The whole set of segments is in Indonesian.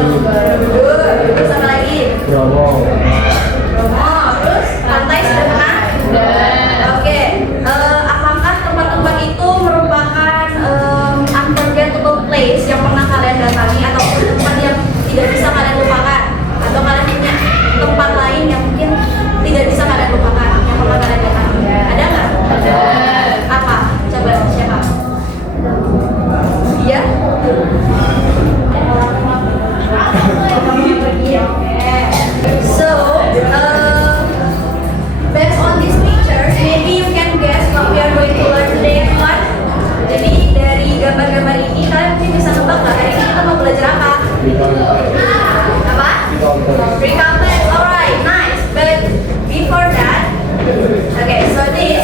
Borobudur. Terus apa lagi? Bromo. Bromo. Terus pantai sudah pernah? Oke. Apakah tempat-tempat itu merupakan unforgettable place yang pernah kalian datangi atau tempat yang tidak bisa kalian lupakan? Atau kalian punya tempat lain yang mungkin tidak bisa kalian lupakan yang pernah kalian datangi? Ada nggak? Ada. Apa? Coba siapa? Iya? So, based on these pictures, maybe you can guess what we are going to learn today, everyone. Jadi dari gambar-gambar ini kalian mungkin bisa nebak nggak hari ini kita mau belajar apa? Apa? Recount. Alright, nice. But before that, okay, so this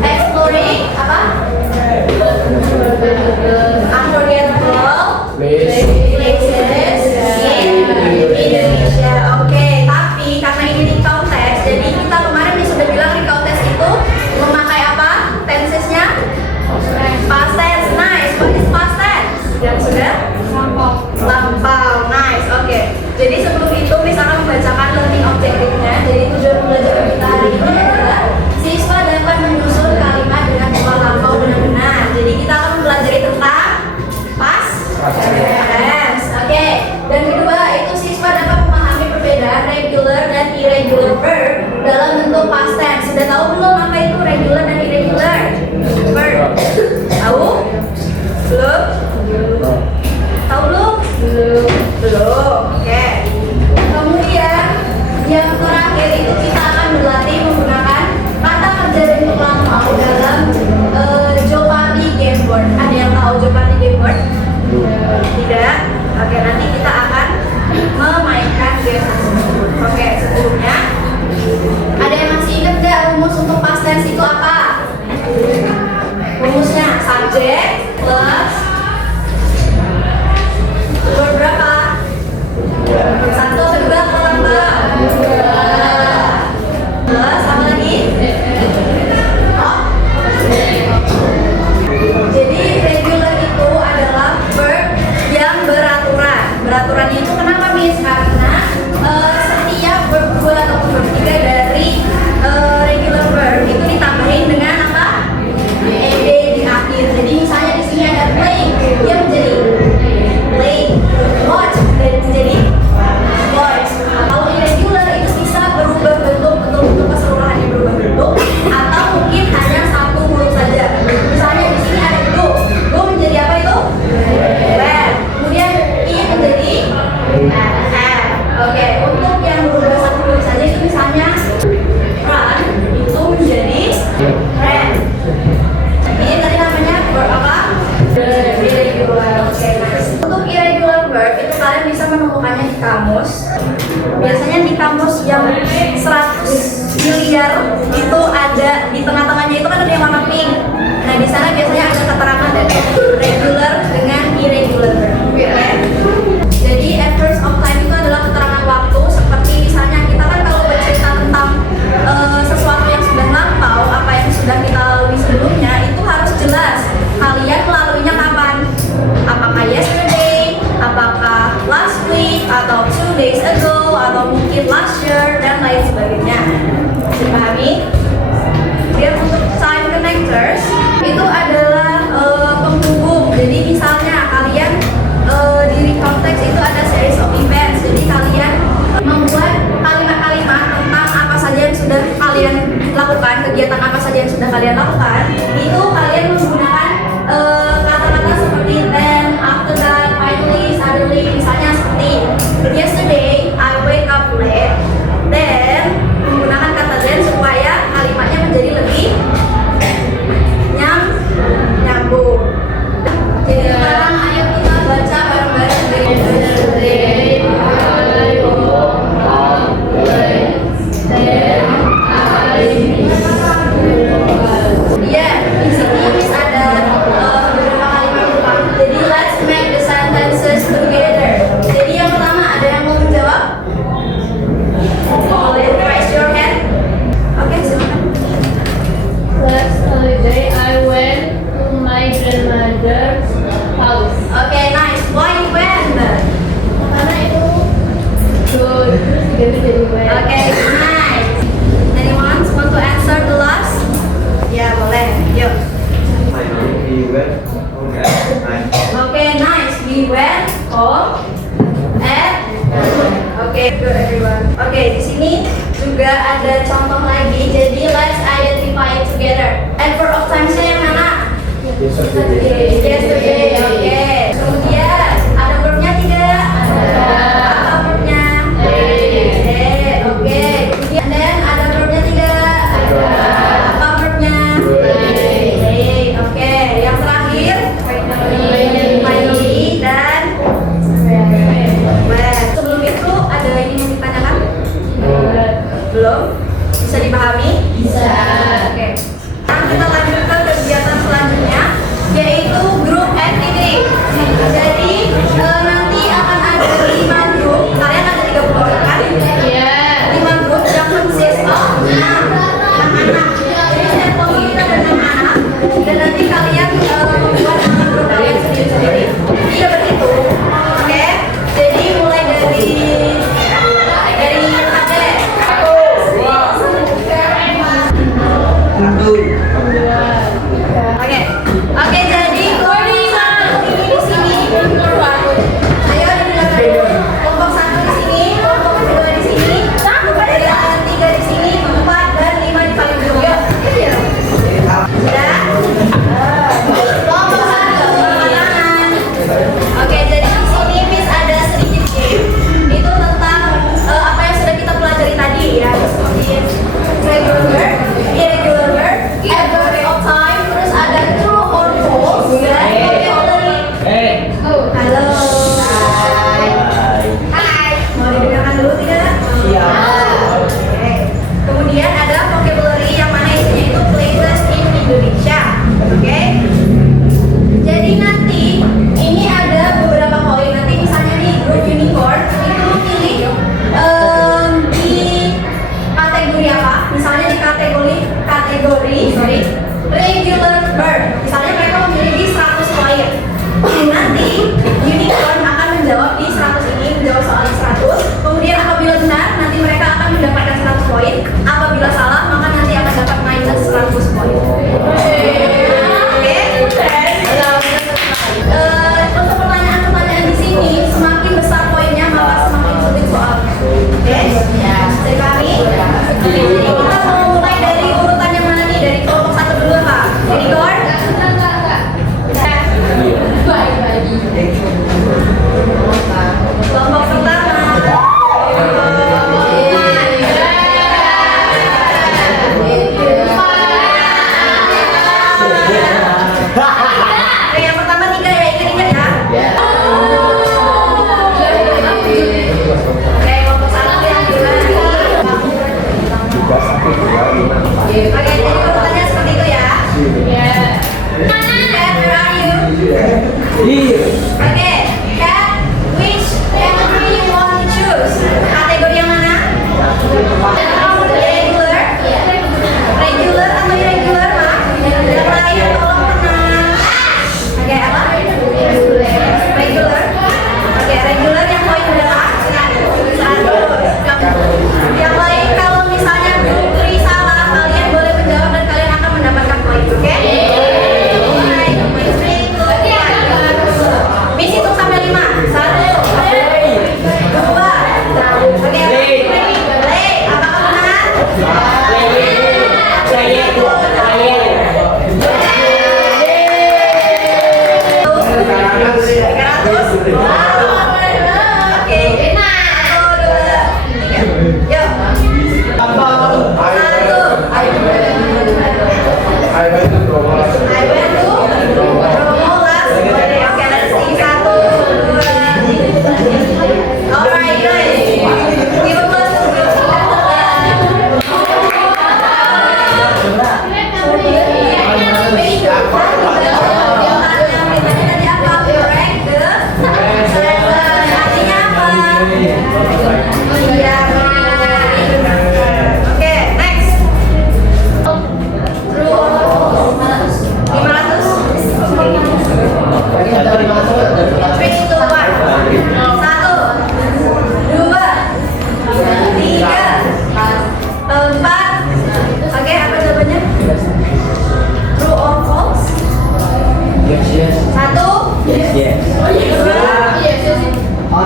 exploring apa? Unforgettable places in Indonesia. Oke, tapi karena ini recount test, jadi kita kemarin sudah bilang recount test itu memakai apa? Tensesnya? Past tense. Nice. What is past tense? Yang sudah? Lampau. Nice. Oke. Jadi sebelum itu misalkan membacakan learning objektifnya. Jadi tujuan pembelajaran kita hari ini adalah siswa dapat menyusun kalimat dengan pola lampau benar-benar. Jadi kita akan mempelajari tentang past tense. Oke. Dan kedua itu siswa dapat memahami perbedaan regular dan irregular verb dalam bentuk past tense. Sudah tahu belum apa itu regular dan irregular verb? Tahu? Belum? Tahu belum? Belum. Oke. Kemudian yang terakhir itu kita akan berlatih menggunakan kata kerja bentuk lampau dalam Jeopardy game board. Ada yang tahu Jeopardy game board? Tidak? Oke, nanti kita akan memainkan game tersebut. Oke, sebelumnya ada yang masih ingat nggak rumus untuk past tense itu apa? Rumusnya subjek plus verb berapa? Satu, kedua, kelambang. Plus apa lagi? Oh. Jadi regular itu adalah verb yang beraturan. Beraturannya itu kenapa, Miss? Karena setiap verb 2 ataupun verb 3 dari regular verb itu ditambahin dengan apa? ed di akhir. Jadi misalnya di sini ada playing, dia menjadi playing. Watch menjadi watch. Kalau irregular itu bisa berubah bentuk, bentuk keseluruhannya berubah bentuk, atau mungkin hanya satu huruf saja. Misalnya di sini ada go menjadi apa itu? Where. Kemudian i menjadi have. Oke, untuk yang berubah satu huruf saja itu misalnya run itu menjadi ran. Ini tadi namanya verb apa? Irregular. Oke, nice. Untuk irregular verb itu kalian bisa menemukannya di kamus. Biasanya di kamus yang 100 miliar itu ada di tengah-tengahnya itu kan ada yang warna pink. Nah, di sana biasanya ada keterangan dari regular dengan irregular verb. Oke. Jadi adverse of time itu adalah keterangan waktu, seperti misalnya kita kan kalau bercerita tentang sesuatu yang sudah lampau, apa yang sudah kita lalui sebelumnya, itu harus jelas kalian melaluinya kapan. Apakah yesterday, apakah last week, atau 2 days ago, atau mungkin last year, dan lain sebagainya. Dipahami? Dan untuk time connectors itu adalah penghubung. Jadi misalnya Okay, nice. Anyone want to answer the last? Ya, boleh. Yuk. Okay, nice. We went home at Okay, good everyone. Okay, di sini juga ada contoh lagi. Jadi let's identify it together. And for of time-nya yang mana? Yesterday. Oke. Kemudian ada verbnya tidak? Ada. Apa verbnya? Oke. Kemudian then ada verbnya tidak? Ada. Apa verbnya? Oke. Yang terakhir? Finally dan sebelum itu ada ini yang ditanyakan? Belum? Bisa dipahami? Bisa. Oke. Sekarang kita lanjut ke kegiatan selanjutnya, yaitu group activity. Jadi nanti akan ada 5 grup. Kalian ada 30 orang kan? Iya. 5 grup yang consist of 6 anak. Jadi sampel kita ada 6 anak. Dan nanti kalian membuat nama grup kalian sendiri-sendiri. Dia berhitung. Oke. Jadi mulai dari Ade. Oke, jadi ini di sini.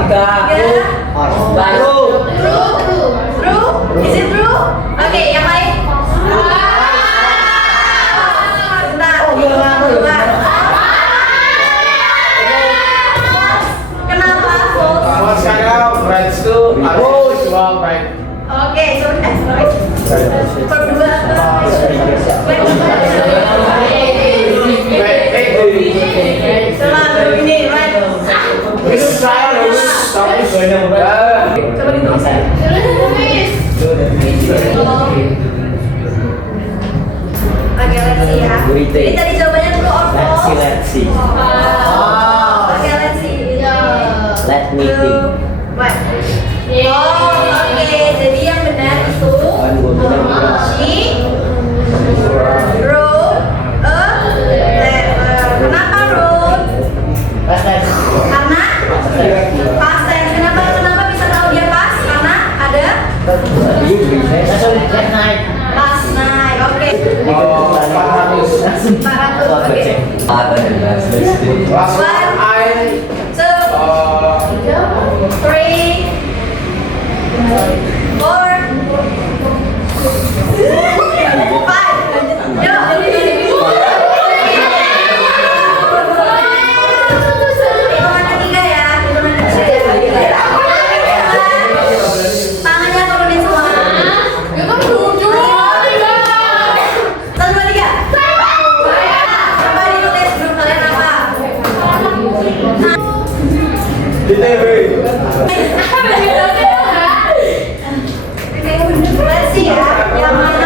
True? Is it true? Oke, yang lain. Bentar. Dua. Kenapa false? Oke, berdua selalu ini, right? Coba ditulis. Oke, let's see ya. Jadi tadi jawabannya true or false? Let's see. Oke, let's see. Let me think. What? Oh, oke. Jadi yang benar itu she wrote a letter. Kenapa wrote? Karena past tense. Kenapa bisa tahu dia pas? Karena ada last night. Oke. 400. Oke. 4. Let's see ya. Yang mana